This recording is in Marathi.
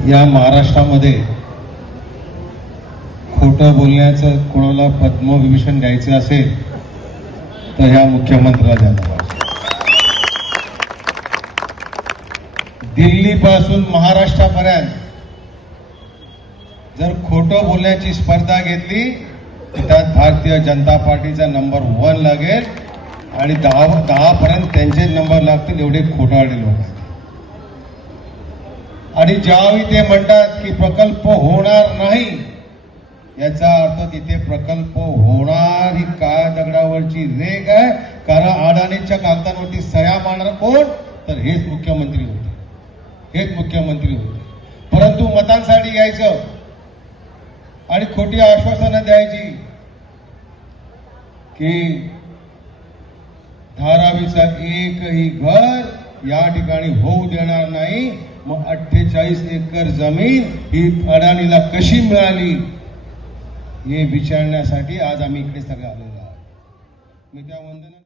या महाराष्ट्रामध्ये खोटं बोलण्याचं कोणाला पद्मविभूषण द्यायचं असेल तर ह्या मुख्यमंत्र्याला द्यायला पाहिजे. दिल्लीपासून महाराष्ट्रापर्यंत जर खोटं बोलण्याची स्पर्धा घेतली तर त्यात भारतीय जनता पार्टीचा नंबर 1 लागेल आणि 10 पर्यंत त्यांचे नंबर लागतील. एवढे खोटारडे लोक आहेत. आणि ज्यावेळी ते म्हणतात की प्रकल्प होणार नाही, याचा अर्थ तिथे प्रकल्प होणार ही काळ्या दगडावरची रेग आहे. कारण अडाणीच्या कागदांवरती सह्या मारणार कोण? तर हेच मुख्यमंत्री होते. परंतु मतांसाठी यायचं आणि खोटी आश्वासनं द्यायची की धारावीचा एकही घर या ठिकाणी होऊ देणार नाही. मग 48 एकर जमीन ही अडाणीला कशी मिळाली हे विचारण्यासाठी आज आम्ही इकडे सगळे आलेलो आहोत. मी त्या वंदना